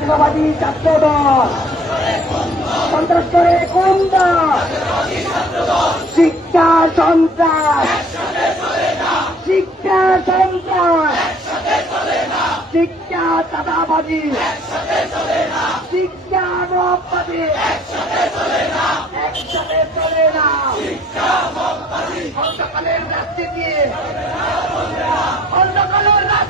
জাতীয়তাবাদী ছাত্রদল সন্ত্রাস করে গুন্ডা শিক্ষা সন্ত্রাস শিক্ষা সন্ত্রাস শিক্ষা চাঁদাবাদী শিক্ষা মহাবাদী একসাথে চলে না অন্ধকালের রাজনীতি অন্ধকালের রাজনীতি